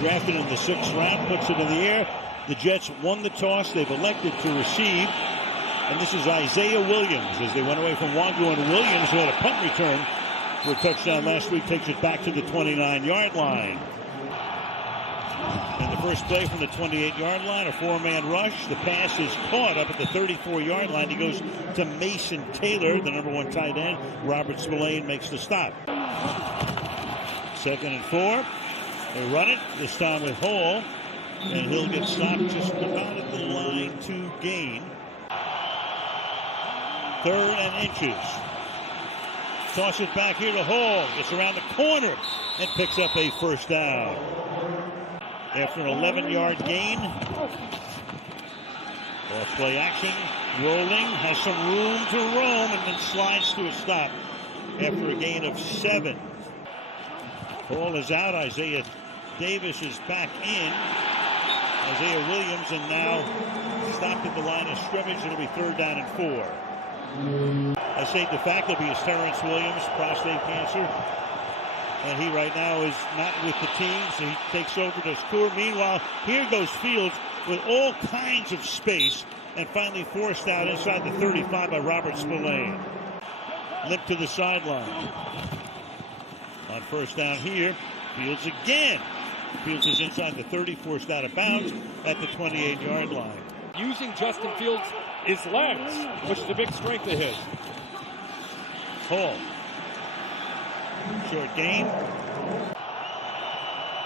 drafted in the 6th round, puts it in the air. The Jets won the toss. They've elected to receive. And this is Isaiah Williams as they went away from Wagyu, and Williams, who had a punt return for a touchdown last week, takes it back to the 29-yard line. And the first play from the 28-yard line, a 4-man rush. The pass is caught up at the 34-yard line. He goes to Mason Taylor, the number 1 tight end. Robert Spillane makes the stop. 2nd and 4. They run it, this time with Hall. And he'll get stopped just about at the line to gain. 3rd and inches. Toss it back here to Hall. Gets around the corner and picks up a first down. After an 11-yard gain. Off play action. Rolling. Has some room to roam and then slides to a stop after a gain of 7. Hall is out. Isaiah Davis is back in. Isaiah Williams, and now stopped at the line of scrimmage. It'll be 3rd down and 4. I say de facto be is Terrence Williams, prostate cancer. And he right now is not with the team, so he takes over to tour. Meanwhile, here goes Fields with all kinds of space and finally forced out inside the 35 by Robert Spillane. Limp to the sideline. On 1st down here, Fields again. Fields is inside the 30, forced out of bounds at the 28-yard line. Using Justin Fields' his legs, which is a big strength of his. Hall. Short gain.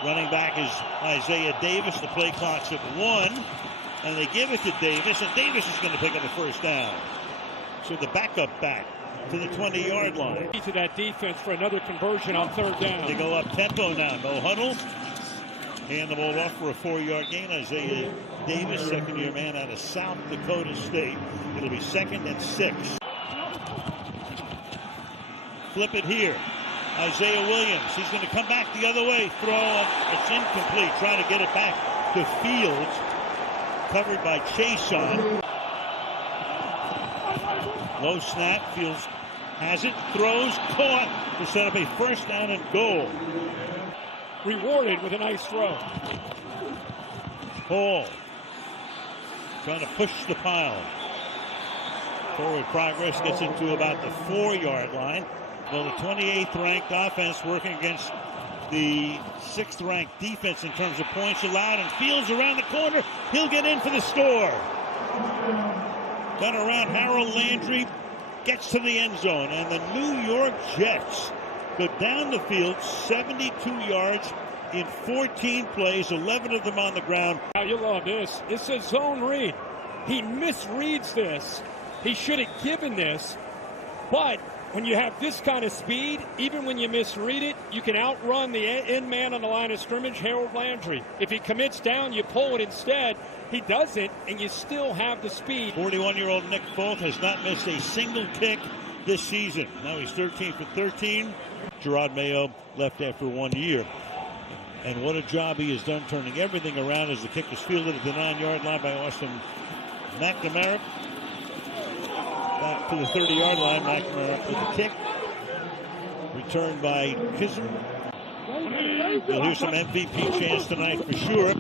Running back is Isaiah Davis. The play clock's at 1. And they give it to Davis, and Davis is going to pick up a first down. So the backup back to the 20-yard line. To that defense for another conversion on 3rd down. They go up tempo now. No huddle. Hand the ball off for a 4-yard gain. Isaiah Davis, 2nd-year man out of South Dakota State. It'll be 2nd and 6. Flip it here. Isaiah Williams. He's going to come back the other way. Throw. It's incomplete. Trying to get it back to Fields. Covered by Chason. Low snap. Fields has it. Throws. Caught to set up a 1st down and goal. Rewarded with a nice throw. Hall trying to push the pile. Forward progress gets into about the 4-yard line. Well, the 28th ranked offense working against the 6th ranked defense in terms of points allowed, and Fields around the corner. He'll get in for the score. Done around Harold Landry, gets to the end zone, and the New York Jets go down the field 72 yards in 14 plays, 11 of them on the ground. Now you love this. It's a zone read. He misreads this. He should have given this. But when you have this kind of speed, even when you misread it, you can outrun the end man on the line of scrimmage, Harold Landry. If he commits down, you pull it instead. He doesn't, and you still have the speed. 41-year-old Nick Folk has not missed a single kick this season. Now he's 13 for 13. Gerard Mayo left after 1 year. And what a job he has done turning everything around as the kick was fielded at the 9-yard line by Austin McNamara. Back to the 30-yard line. McNamara with the kick. Returned by Chisholm. You'll hear some MVP chants tonight for sure.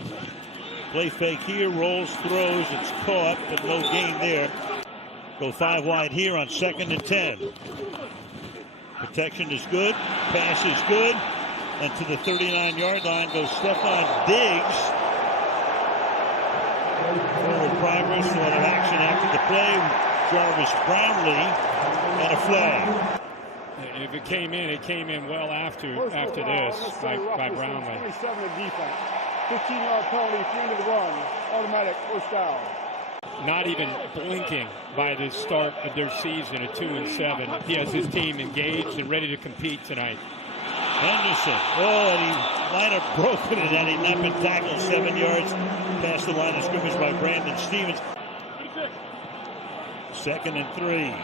Play fake here. Rolls, throws. It's caught, but no gain there. Go 5 wide here on 2nd and 10. Protection is good. Pass is good. And to the 39-yard line goes Stefon Diggs. Forward progress. A lot of action after the play. Jarvis Brownlee and a flag. If it came in well after this by Brownlee. 27 of defense. 15-yard penalty, 3 to the run. Automatic first down. Not even blinking by the start of their season at 2-7. He has his team engaged and ready to compete tonight. Henderson. Oh, and he might have broken it had he not been tackled 7 yards past the line of scrimmage by Brandon Stevens. 2nd and 3.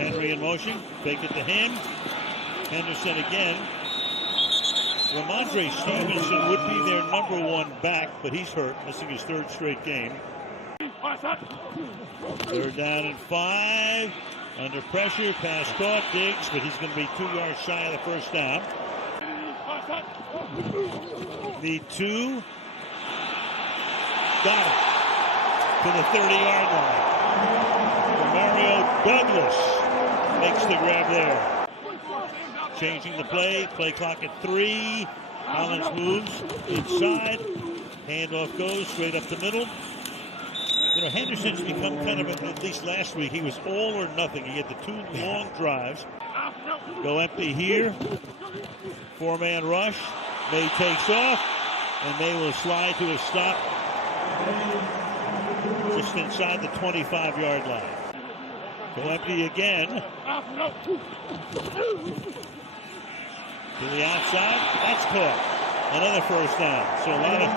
Henry in motion. Fake it to him. Henderson again. Ramondre Stevenson would be their number 1 back, but he's hurt, missing his 3rd straight game. 3rd down and 5. Under pressure, pass caught. Diggs, but he's going to be 2 yards shy of the first down. The 2. Got it. To the 30-yard line. Mario Douglas makes the grab there. Changing the play. Play clock at 3. Collins moves inside. Handoff goes straight up the middle. You know, Henderson's become kind of, at least last week, he was all or nothing. He had the 2 long drives. Go empty here. 4-man rush. Maye takes off. And Maye will slide to a stop just inside the 25-yard line. Go empty again. To the outside. That's caught. Another first down. So a lot of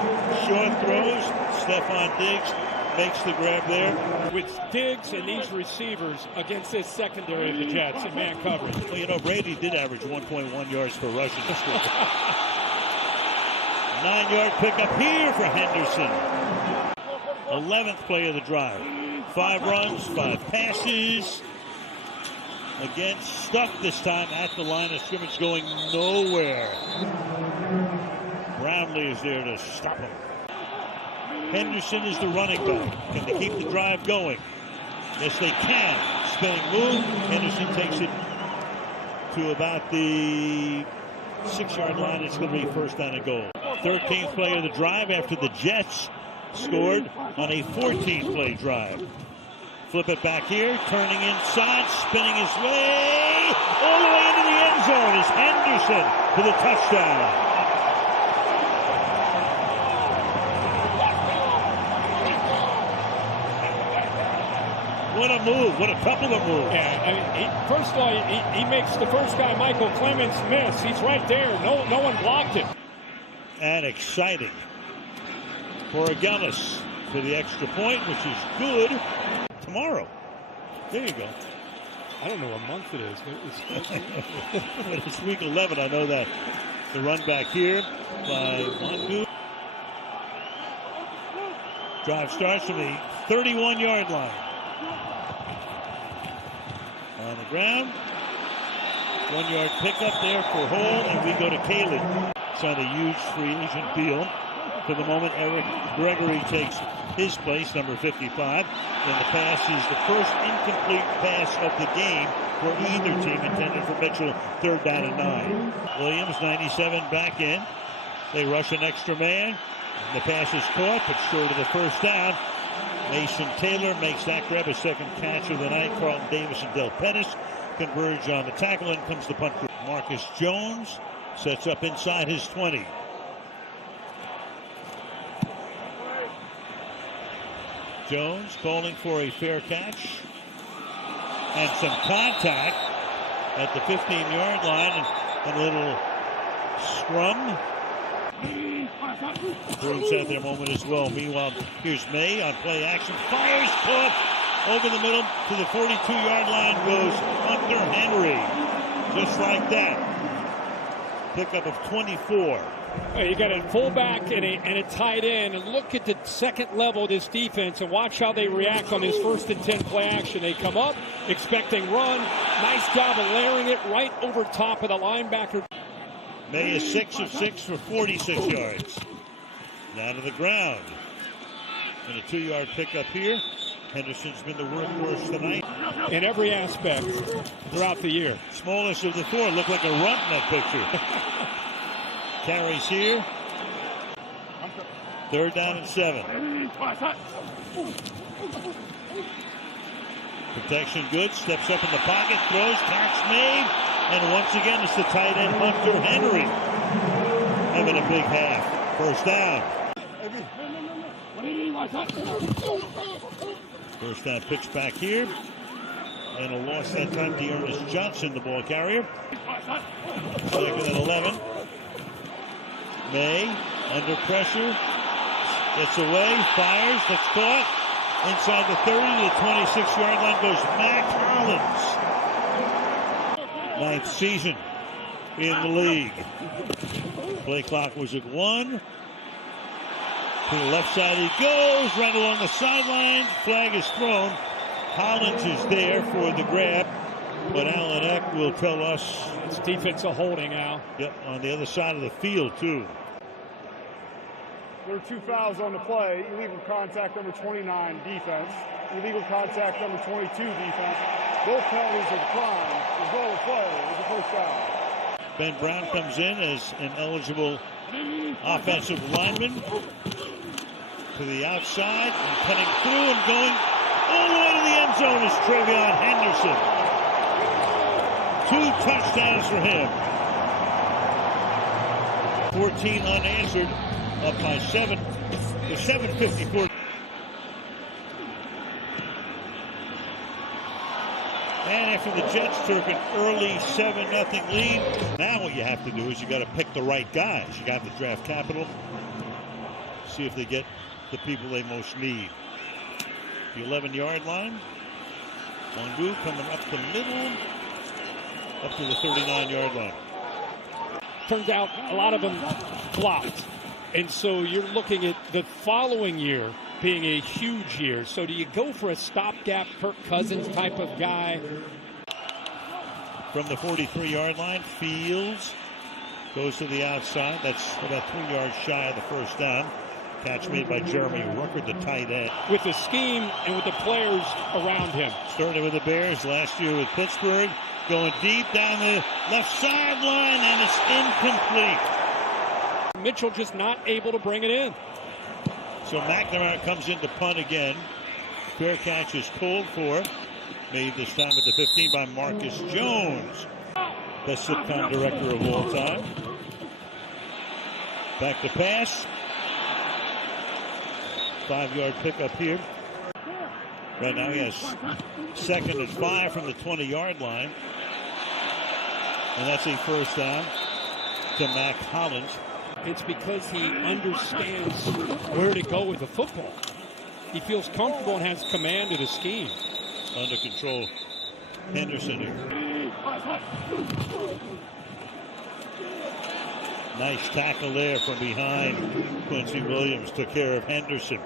short throws. Stefon Diggs makes the grab there. With Diggs and these receivers against this secondary of the Jets in man coverage. Well, you know, Brady did average 1.1 yards per rush in this game. 9-yard pickup here for Henderson. 11th play of the drive. 5 runs, 5 passes. Again, stuck this time at the line of scrimmage, going nowhere. Brownlee is there to stop him. Henderson is the running back. Can they keep the drive going? Yes, they can. Spinning move. Henderson takes it to about the 6-yard line. It's going to be first down and goal. 13th play of the drive after the Jets scored on a 14th play drive. Flip it back here, turning inside, spinning his way all the way into the end zone is Henderson for the touchdown. What a move. What a couple of moves. Yeah, I mean, first of all, he makes the first guy, Michael Clemens, miss. He's right there. No one blocked him. And exciting for Gillette for the extra point, which is good. Tomorrow. There you go. I don't know what month it is. But it's week 11. I know that. The run back here by Mongu. Drive starts from the 31-yard line. On the ground. 1-yard pickup there for Hall, and we go to Caleb. Signed a huge free agent deal. For the moment, Eric Gregory takes his place, number 55. And the pass is the first incomplete pass of the game for either team, intended for Mitchell, 3rd down and 9. Williams, 97, back in. They rush an extra man. The pass is caught, but short of the first down. Mason Taylor makes that grab, a second catch of the night. Carlton Davis and Del Pettis converge on the tackle, and comes the punt. Marcus Jones sets up inside his 20. Jones calling for a fair catch. And some contact at the 15-yard line, and a little scrum. Bruins had their moment as well. Meanwhile, here's Maye on play action. Fires, caught over the middle to the 42-yard line goes Hunter Henry. Just like that. Pickup of 24. You got a fullback and a tight end. And look at the second level of this defense and watch how they react on this 1st and 10 play action. They come up, expecting run. Nice job of layering it right over top of the linebacker. Maye is 6 of 6 for 46 yards. Down to the ground. And a 2-yard pickup here. Henderson's been the workhorse tonight. In every aspect throughout the year. Smallest of the 4. Looked like a runt in that picture. Carries here. 3rd down and 7. Protection good. Steps up in the pocket. Throws. Catch made. And once again, it's the tight end, Hunter Henry. Having a big half. First down. First down pitch back here. And a loss that time to Ernest Johnson, the ball carrier. 2nd and 11. Maye under pressure. Gets away. Fires. That's caught. Inside the 30 to the 26-yard line goes Mac Hollins. 9th season in the league. Play clock was at 1. To the left side he goes, right along the sideline. Flag is thrown. Hollins is there for the grab. But Alan Eck will tell us it's defensive holding, Al. Yep, on the other side of the field, too. There are 2 fouls on the play. Illegal contact number 29, defense. Illegal contact number 22, defense. Both penalties are declined. The goal of play is a first foul. Ben Brown comes in as an eligible offensive lineman to the outside and cutting through and going all the way to the end zone is TreVeyon Henderson. 2 touchdowns for him. 14 unanswered, up by 7 to 7:54. And after the Jets took an early 7-0 lead, now what you have to do is you got to pick the right guys. You got to draft capital, see if they get the people they most need. The 11-yard line. Mongu coming up the middle, up to the 39-yard line. Turns out a lot of them flopped. And so you're looking at the following year being a huge year. So do you go for a stopgap Kirk Cousins type of guy? From the 43-yard line, Fields goes to the outside. That's about 3 yards shy of the first down. Catch made by Jeremy Ruckert, the tight end. With the scheme and with the players around him. Started with the Bears last year with Pittsburgh. Going deep down the left sideline, and it's incomplete. Mitchell just not able to bring it in. So McNamara comes in to punt again. Fair catch is called for. Made this time at the 15 by Marcus Jones. Best sitcom director of all time. Back to pass. 5-yard pickup here. Right now he has 2nd and 5 from the 20-yard line. And that's a first down to Mac Hollins. It's because he understands where to go with the football. He feels comfortable and has command of the scheme. Under control, Henderson here. Nice tackle there from behind. Quincy Williams took care of Henderson,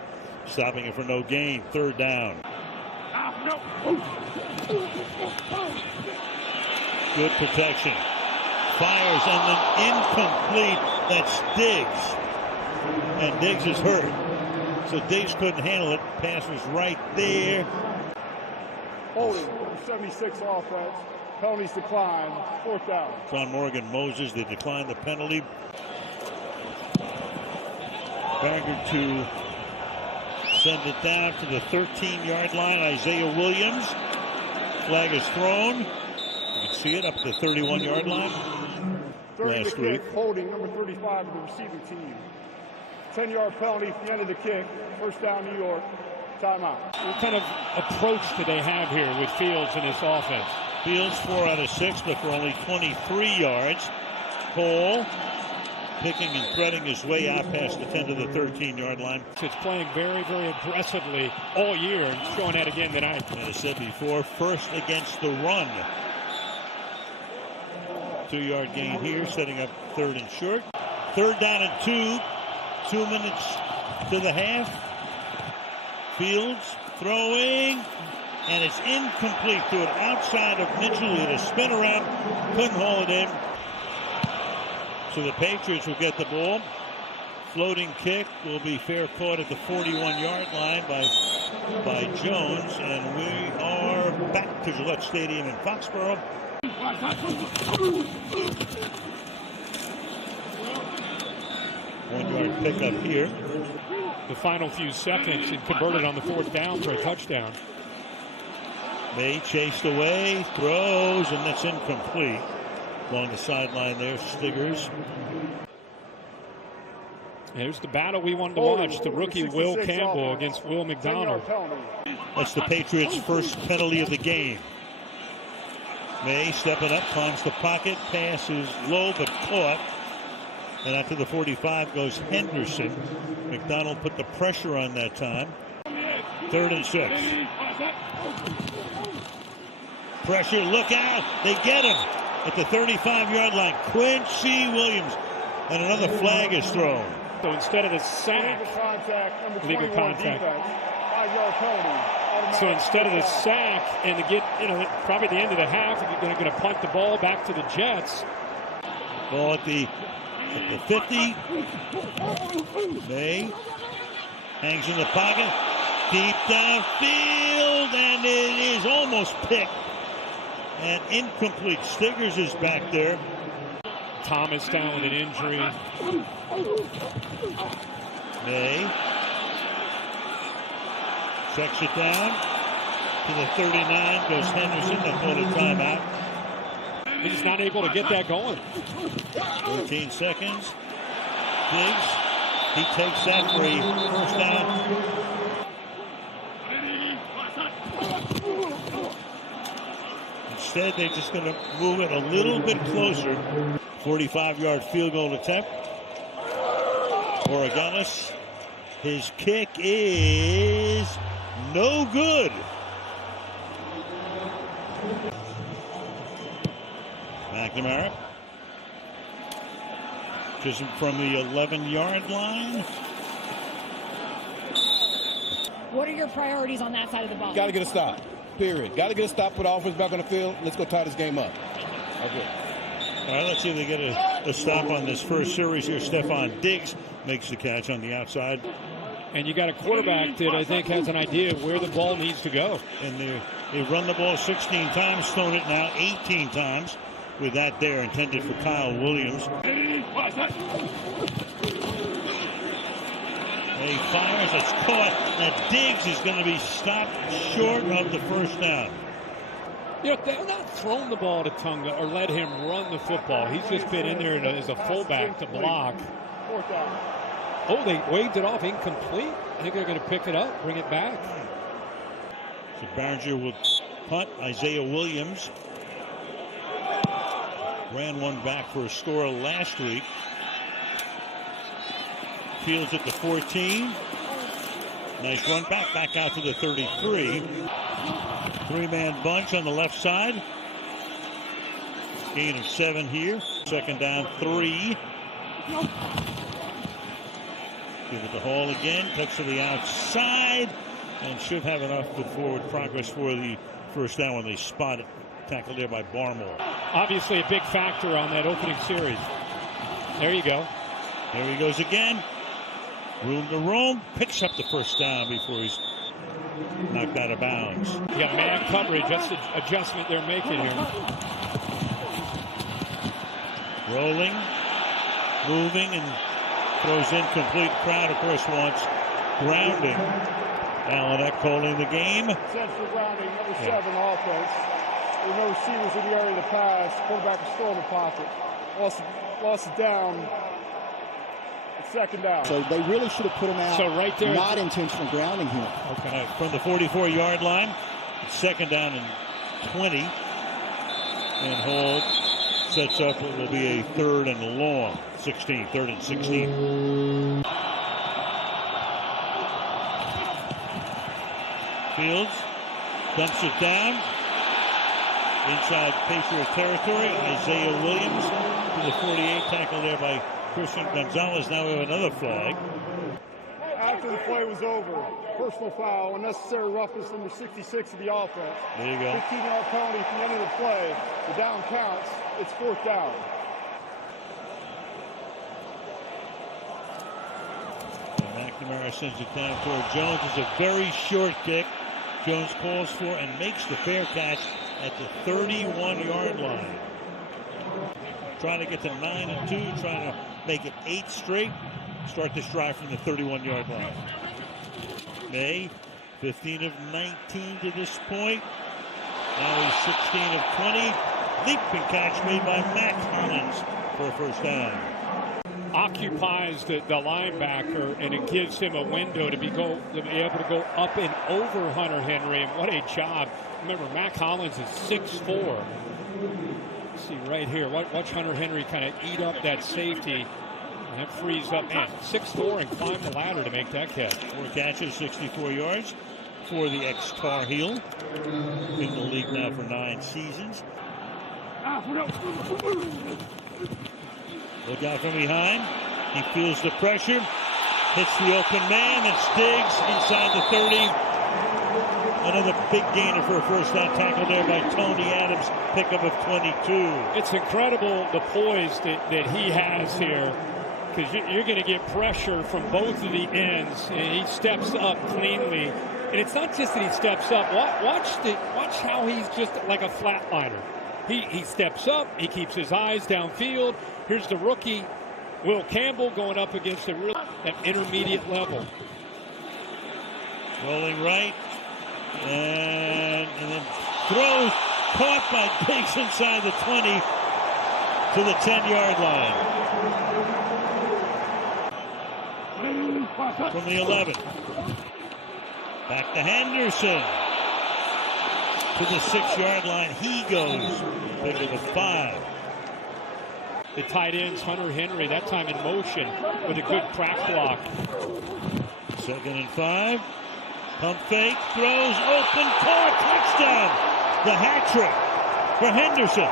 stopping it for no gain. 3rd down. Good protection. Fires and then incomplete. That's Diggs. And Diggs is hurt. So Diggs couldn't handle it. Pass was right there. Holding, 76 offense. Penalties decline. 4th down. John Morgan Moses, they declined the penalty. Barger to send it down to the 13-yard line. Isaiah Williams. Flag is thrown. You can see it up to the 31-yard line. Last week. Holding number 35 of the receiving team. 10-yard penalty at the end of the kick. First down, New York. Timeout. What kind of approach do they have here with Fields and his offense? Fields 4 out of 6, but for only 23 yards. Cole picking and threading his way out past the 10 to the 13-yard line. It's playing very, very aggressively all year and showing that again tonight. As I said before, first against the run. 2-yard gain here, setting up 3rd and short. 3rd down and 2. 2 minutes to the half. Fields throwing, and it's incomplete to it outside of Mitchell. He had a spin around, couldn't haul it in. So the Patriots will get the ball. Floating kick will be fair caught at the 41-yard line by Jones, and we are back to Gillette Stadium in Foxborough. 1-yard pickup here. The final few seconds and converted on the 4th down for a touchdown. May chased away, throws, and that's incomplete. Along the sideline there, Stiggers. Here's the battle we wanted to watch. The rookie Will Campbell against Will McDonald. That's the Patriots' first penalty of the game. May stepping up, climbs the pocket, pass is low but caught. And after the 45 goes Henderson. McDonald put the pressure on that time. 3rd and 6. Pressure, look out, they get him at the 35-yard line. Quincy Williams, and another flag is thrown. So instead of the sack, legal contact. 5-yard penalty. So instead of the sack and to get, probably the end of the half, if you're going to punt the ball back to the Jets. Ball at the 50. Maye hangs in the pocket. Deep downfield, and it is almost picked. And incomplete. Stiggers is back there. Thomas down with an injury. Maye checks it down to the 39. Goes Henderson. They call a timeout. He's just not able to get that going. 14 seconds. Diggs. He takes that for a first down. Instead, they're just going to move it a little bit closer. 45-yard field goal attempt. Oregonus. His kick is no good. McNamara. Just from the 11-yard line. What are your priorities on that side of the ball? Got to get a stop. Period. Got to get a stop, put the offense back on the field. Let's go tie this game up. Okay. All right, let's see if they get a stop on this first series here. Stefon Diggs makes the catch on the outside. And you got a quarterback that I think has an idea of where the ball needs to go. And they run the ball 16 times, thrown it now 18 times. With that there intended for Kyle Williams. He fires, it's caught. Now Diggs is going to be stopped short of the first down. They're not throwing the ball to Tunga or let him run the football. He's just been in there as a fullback to block. Oh, they waved it off incomplete. I think they're going to pick it up, bring it back. So Barringer will punt. Isaiah Williams ran one back for a score last week. Fields at the 14. Nice run back out to the 33. Three-man bunch on the left side. Gain of 7 here. Second down 3. Give it to Hall again. Cuts to the outside. And should have enough with forward progress for the first down when they spot it. Tackled there by Barmore. Obviously a big factor on that opening series. There you go. There he goes again. Room to roam. Picks up the first down before he's knocked out of bounds. You got man coverage. That's the adjustment they're making here. Rolling. Moving and throws incomplete. Crowd, of course, wants grounding. Alanek calling the game. Set for grounding, number 7 offense. There were no receivers in the area of the pass. Quarterback was still in the pocket. Lost it down. It's second down. So they really should have put him out. So right there, not intentional grounding here. Okay. From the 44-yard line, it's second down and 20. And Hall sets up what will be a third and long. 16, third and 16. Fields dumps it down. Inside Patriot territory, Isaiah Williams to the 48, tackled there by Christian Gonzalez. Now we have another flag. After the play was over, personal foul, unnecessary roughness, number 66 of the offense. There you go. 15-yard penalty from the end of the play. The down counts. It's fourth down. And McNamara sends it down toward Jones. It's a very short kick. Jones calls for and makes the fair catch at the 31-yard line. Trying to get to 9-2, trying to make it 8 straight. Start this drive from the 31-yard line. Maye, 15 of 19 to this point. Now he's 16 of 20. Leaping catch made by Matt Collins for a first down. Occupies the linebacker, and it gives him a window to be able to go up and over Hunter Henry. And what a job. Remember, Matt Collins is 6'4". See right here. Watch Hunter Henry kind of eat up that safety. And that frees up, man, 6'4", and climb the ladder to make that catch. 4 catches, 64 yards for the ex-Tar Heel. In the league now for 9 seasons. Look out from behind. He feels the pressure. Hits the open man. It's Diggs inside the 30. Another big gainer for a first down tackle there by Tony Adams. Pickup of 22. It's incredible the poise that he has here, because you're going to get pressure from both of the ends, and he steps up cleanly. And it's not just that he steps up. Watch how he's just like a flatliner. He steps up. He keeps his eyes downfield. Here's the rookie, Will Campbell, going up against that intermediate level. Rolling right. And then throws, caught by Diggs inside the 20 to the 10-yard line. From the 11. Back to Henderson. To the 6-yard line. He goes. Pick of the 5. The tight ends, Hunter Henry, that time in motion with a good crack block. 2nd and 5. Pump fake, throws, open, caught, touchdown. The hat trick for Henderson.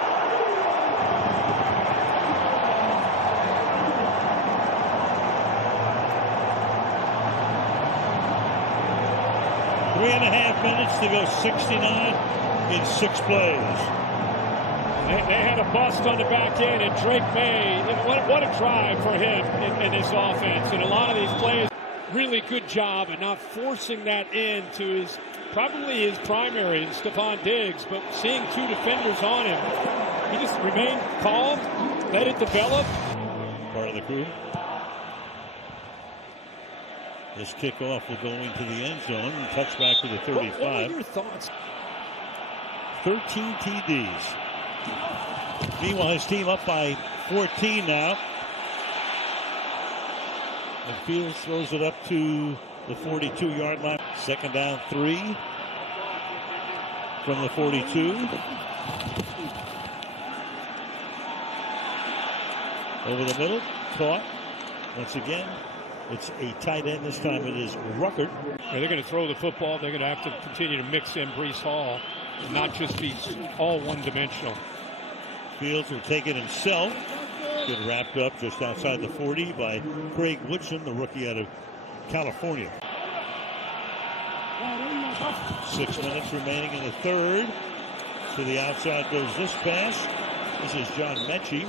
Three and a half minutes to go, 69 in 6 plays. They had a bust on the back end, and Drake Maye, what a drive for him in this offense. And a lot of these plays, really good job at not forcing that into probably his primary, Stefon Diggs, but seeing 2 defenders on him, he just remained calm, let it develop. Part of the crew. This kickoff will go into the end zone and touch back to the 35. What are your thoughts? 13 TDs. Meanwhile, his team up by 14 now. And Fields throws it up to the 42-yard line. 2nd down, 3 from the 42. Over the middle, caught. Once again, it's a tight end. This time it is Ruckert. Yeah, they're going to throw the football. They're going to have to continue to mix in Breece Hall and not just be all one-dimensional. Fields will take it himself. Get wrapped up just outside the 40 by Craig Woodson, the rookie out of California. 6 minutes remaining in the 3rd. To the outside goes this pass. This is John Mechie.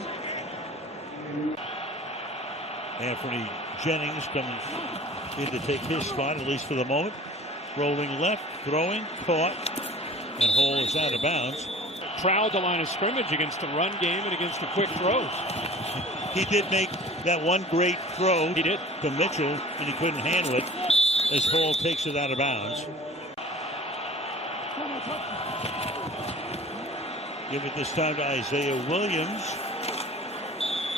Anthony Jennings comes in to take his spot, at least for the moment. Rolling left, throwing, caught, and Hall is out of bounds. Proud the line of scrimmage against the run game and against the quick throws. He did make that one great throw. He did. To Mitchell, and he couldn't handle it as Hall takes it out of bounds. Give it this time to Isaiah Williams.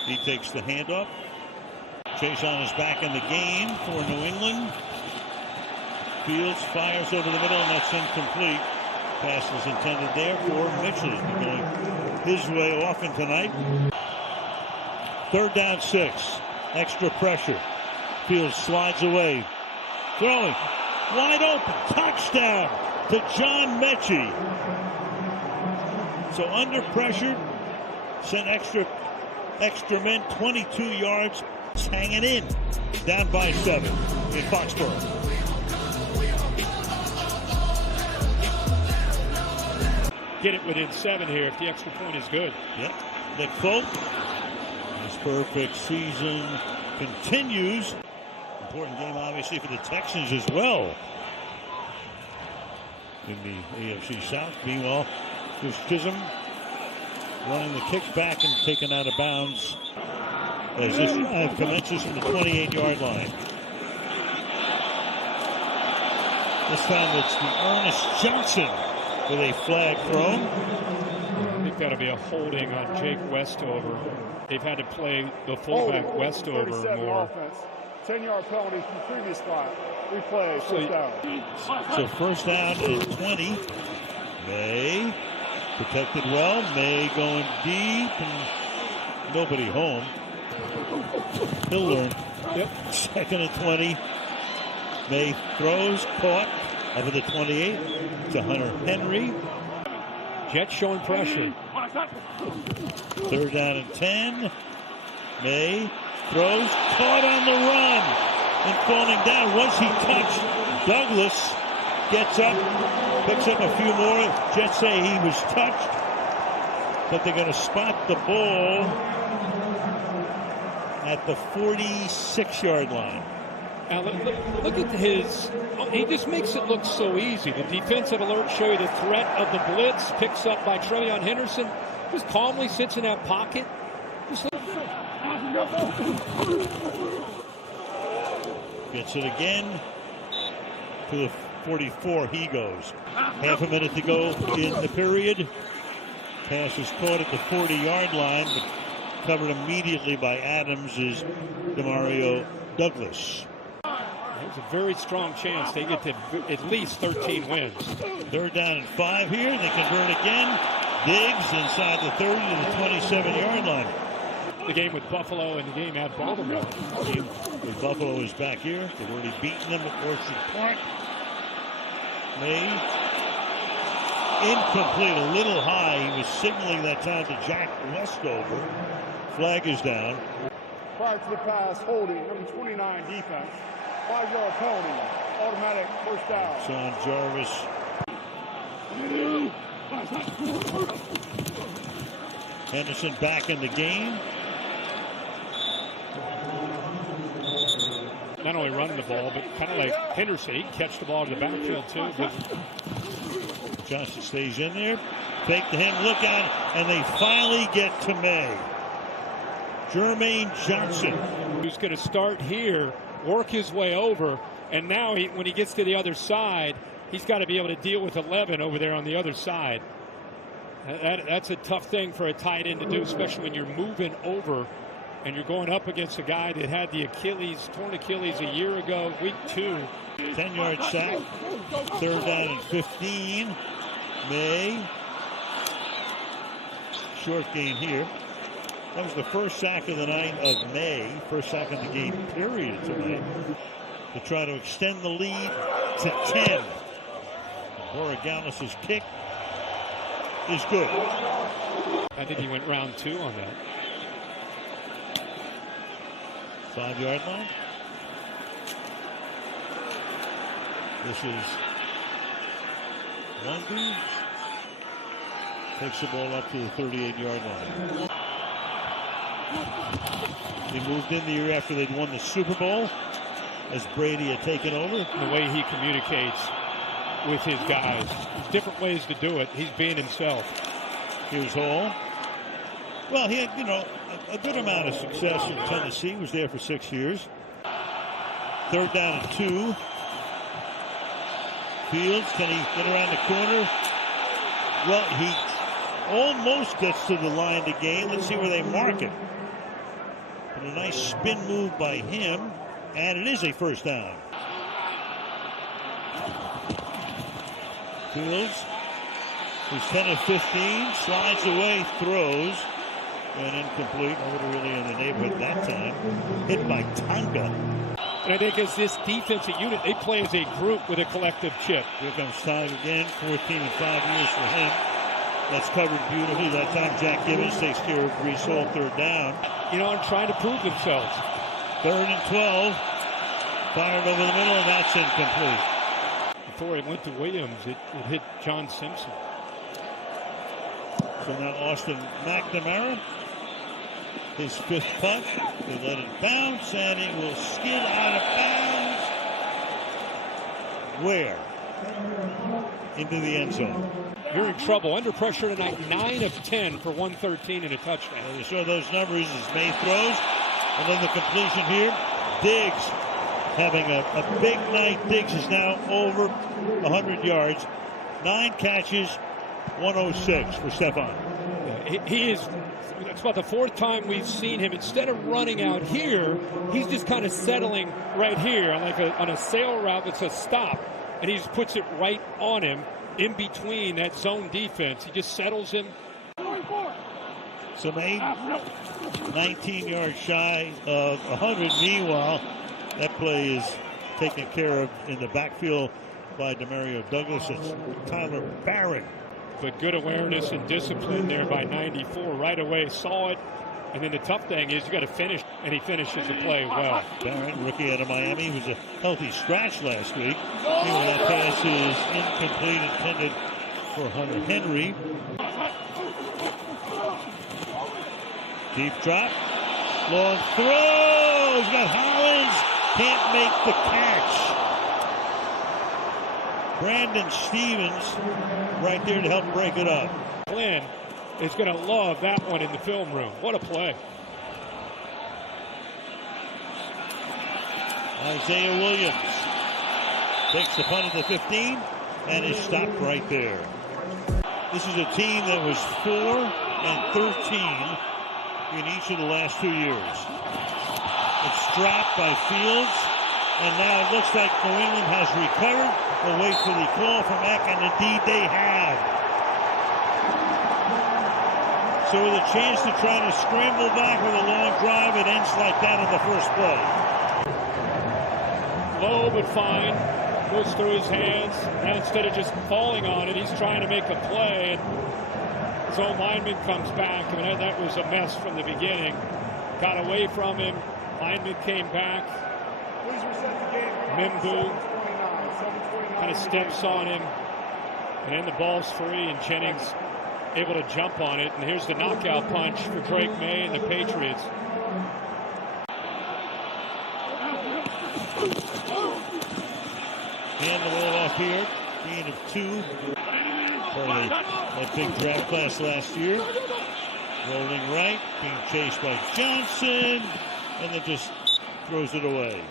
He takes the handoff. Chason is back in the game for New England. Fields fires over the middle, and that's incomplete. Pass is intended there for Mitchell. Going his way often tonight. 3rd down, 6. Extra pressure. Fields slides away. Throwing. Wide open. Touchdown to John Mechie. So under pressure. Sent extra men. 22 yards. It's hanging in. Down by 7 in Foxborough. Get it within 7 here if the extra point is good. Yep. Nick Folk. His perfect season continues. Important game, obviously, for the Texans as well. In the AFC South. Meanwhile, Chris Chisholm running the kick back and taken out of bounds as this drive commences from the 28-yard line. This time it's the Ernest Johnson with a flag thrown. I think that'll be a holding on Jake Westover. They've had to play the fullback Westover more. Offense. 10-yard penalty from the previous spot. Replay, first down. So first down and 20. Maye protected well. Maye going deep and nobody home. He'll learn. Yep. 2nd and 20. Maye throws, caught over the 28 to Hunter Henry. Jets showing pressure. 3rd down and 10. Maye throws, caught on the run and falling down. Was he touched? Douglas gets up, picks up a few more. Jets say he was touched, but they're going to spot the ball at the 46-yard line. Now look at his. He just makes it look so easy. The defensive alert show you the threat of the blitz. Picks up by TreVeyon Henderson. Just calmly sits in that pocket. Gets it again to the 44. He goes. Half a minute to go in the period. Pass is caught at the 40-yard line, but covered immediately by Adams is Demario Douglas. There's a very strong chance they get to at least 13 wins. Third down and 5 here. They convert again. Diggs inside the 30 to the 27-yard line. The game with Buffalo and the game at Baltimore. The game with Buffalo is back here. They've already beaten them at Orchard Park. Maye. Incomplete, a little high. He was signaling that time to Jack Westover. Flag is down. Prior to the pass, holding, number 29 defense. 5-yard penalty, automatic first down. Sean Jarvis. Henderson back in the game. Not only running the ball, but kind of like Henderson, he can catch the ball in the backfield too. But Johnson stays in there. Fake to him, look out, and they finally get to Maye. Jermaine Johnson. Who's going to start here, work his way over, and now when he gets to the other side, he's got to be able to deal with 11 over there on the other side. That's a tough thing for a tight end to do, especially when you're moving over and you're going up against a guy that had the torn Achilles a year ago, week 2. 10-yard sack. Third down and 15. Maye. Short game here. That was the first sack of the night of Maye. First sack of the game period tonight. To try to extend the lead to 10. Borregales' kick is good. I think he went round 2 on that. 5-yard line. This is Lundy. Takes the ball up to the 38-yard line. He moved in the year after they'd won the Super Bowl as Brady had taken over. The way he communicates with his guys. There's different ways to do it. He's being himself. Here's Hall. Well, he had, a good amount of success in Tennessee. He was there for 6 years. Third down and 2. Fields, can he get around the corner? Well, he almost gets to the line to gain. Let's see where they mark it. And a nice spin move by him, and it is a first down. Fields, who's 10 of 15, slides away, throws, and incomplete. Nobody really in the neighborhood that time. Hit by Tonga. And I think as this defensive unit, they play as a group with a collective chip. Here comes Tonga again, 14 and 5 years for him. That's covered beautifully. That time Jack Gibbons takes care of Brees Hall, third down. And trying to prove themselves. Third and 12. Fired over the middle, and that's incomplete. Before it went to Williams, it hit John Simpson. So now Austin McNamara, his 5th punt. They let it bounce, and it will skid out of bounds. Where? Into the end zone. You're in trouble. Under pressure tonight, 9 of 10 for 113 and a touchdown. You saw those numbers as Maye throws. And then the completion here. Diggs having a big night. Diggs is now over 100 yards. 9 catches, 106 for Stefon. He is, it's about the 4th time we've seen him. Instead of running out here, he's just kind of settling right here on a sail route that's a stop. And he just puts it right on him in between that zone defense. He just settles him. So Maye, 19 yards shy of 100. Meanwhile, that play is taken care of in the backfield by Demario Douglas. It's Tyler Barron. But good awareness and discipline there by 94. Right away, saw it And then the tough thing is you got to finish, and he finishes the play well. Barrett, rookie out of Miami, who was a healthy scratch last week. Anyway, that pass is incomplete, intended for Hunter Henry. Deep drop, long throw. He's got Hollins, can't make the catch. Brandon Stevens right there to help break it up. Glenn is going to love that one in the film room. What a play. Isaiah Williams takes the punt at the 15 and is stopped right there. This is a team that was 4-13 in each of the last 2 years. It's dropped by Fields, and now it looks like New England has recovered. We'll wait for the call from Eck, and indeed they have. So with a chance to try to scramble back with a long drive, it ends like that in the first play. Low but fine. Goes through his hands. Now instead of just falling on it, he's trying to make a play. And his own lineman comes back. I mean, that was a mess from the beginning. Got away from him. Lineman came back. Mimbu kind of steps on him. And then the ball's free, and Jennings able to jump on it. And here's the knockout punch for Drake Maye and the Patriots. Hand the ball off here. Gain of 2 for that big draft class last year. Rolling right, being chased by Johnson, and then just throws it away.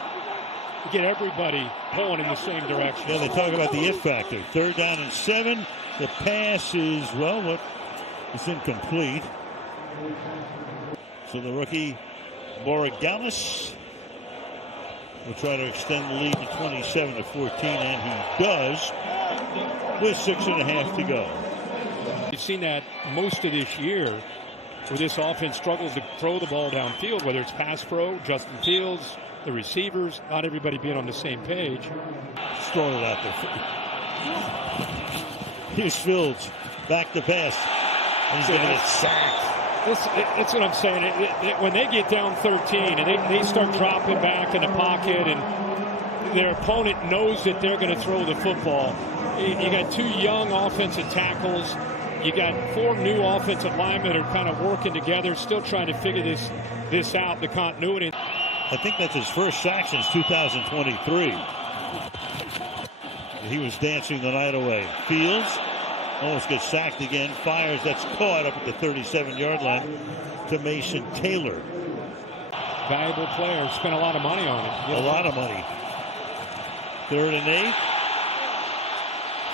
You get everybody pulling in the same direction. Yeah, they talk about the it factor. 3rd down and 7. The pass is, well, it's incomplete. So the rookie, Borregales, will try to extend the lead to 27-14, and he does with 6.5 to go. You've seen that most of this year, where this offense struggles to throw the ball downfield, whether it's pass pro, Justin Fields, the receivers, not everybody being on the same page. Just throwing it out there. Here's Fields, back to pass, and he's going to get sacked. That's what I'm saying. When they get down 13 and they start dropping back in the pocket, and their opponent knows that they're going to throw the football. You got 2 young offensive tackles. You got 4 new offensive linemen that are kind of working together, still trying to figure this out, the continuity. I think that's his first sack since 2023. He was dancing the night away. Fields almost gets sacked again. Fires. That's caught up at the 37-yard line to Mason Taylor. Valuable player. Spent a lot of money on it. A lot of money. 3rd and 8.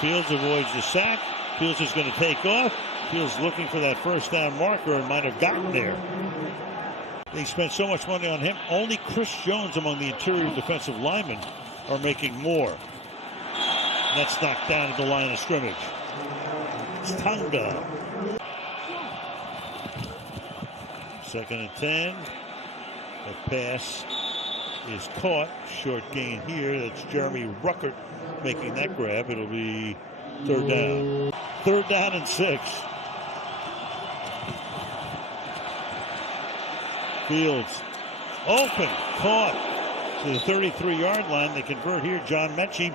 Fields avoids the sack. Fields is going to take off. Fields looking for that first down marker and might have gotten there. They spent so much money on him. Only Chris Jones among the interior defensive linemen are making more. And that's knocked down at the line of scrimmage. It's Tonga. 2nd and 10. The pass is caught. Short gain here. That's Jeremy Ruckert making that grab. It'll be 3rd down. 3rd down and 6. Fields open, caught to the 33-yard line. They convert here. John Mechie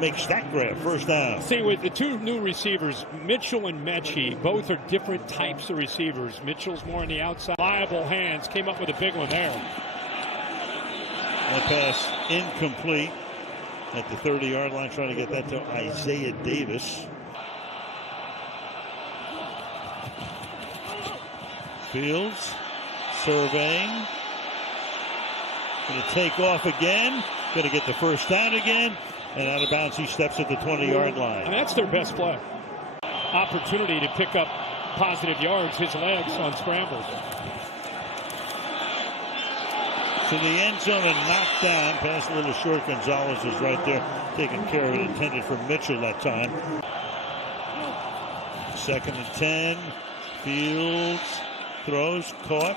makes that grab. First down. See, with the 2 new receivers, Mitchell and Mechie, both are different types of receivers. Mitchell's more on the outside. Liable hands. Came up with a big one there. That pass incomplete at the 30-yard line. Trying to get that to Isaiah Davis. Fields surveying. Going to take off again. Going to get the first down again. And out of bounds, he steps at the 20-yard line. And that's their best play. Opportunity to pick up positive yards, his legs on scrambles. To the end zone and knocked down. Pass a little short. Gonzalez is right there taking care of it. Intended for Mitchell that time. 2nd and 10. Fields throws, caught,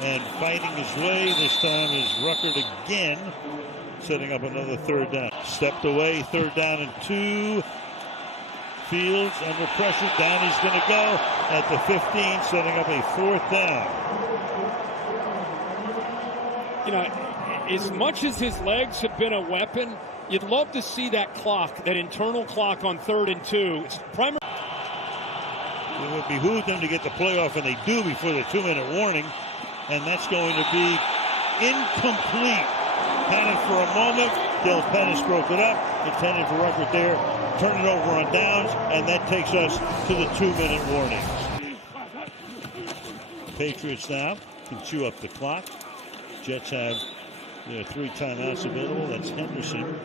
and fighting his way. This time is Ruckert again, setting up another 3rd down. Stepped away, 3rd down and 2. Fields under pressure. Down he's going to go at the 15, setting up a 4th down. You know, as much as his legs have been a weapon, you'd love to see that clock, that internal clock on 3rd and 2. It's primary. It would behoove them to get the playoff, and they do before the 2-minute warning. And that's going to be incomplete. Panic for a moment. Del Pettis broke it up. Intended for record there. Turn it over on downs, and that takes us to the 2-minute warning. Patriots now can chew up the clock. Jets have their 3 timeouts available. That's Henderson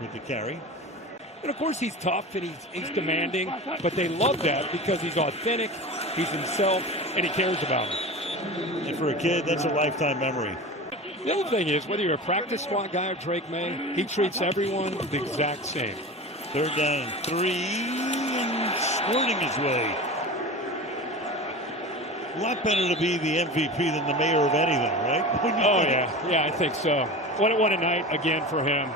with the carry. And of course he's tough and he's demanding, but they love that because he's authentic, he's himself, and he cares about it. And for a kid, that's a lifetime memory. The other thing is, whether you're a practice squad guy or Drake Maye, he treats everyone the exact same. 3rd down and 3, and squirting his way. A lot better to be the MVP than the mayor of anything, right? Oh, yeah, I think so. What a night again for him.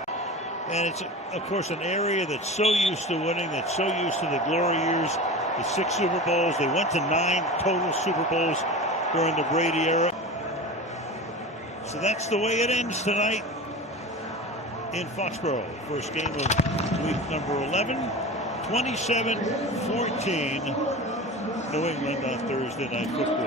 And it's, of course, an area that's so used to winning, that's so used to the glory years, the 6 Super Bowls. They went to 9 total Super Bowls during the Brady era. So that's the way it ends tonight in Foxborough. First game of week number 11, 27-14, New England on Thursday Night Football.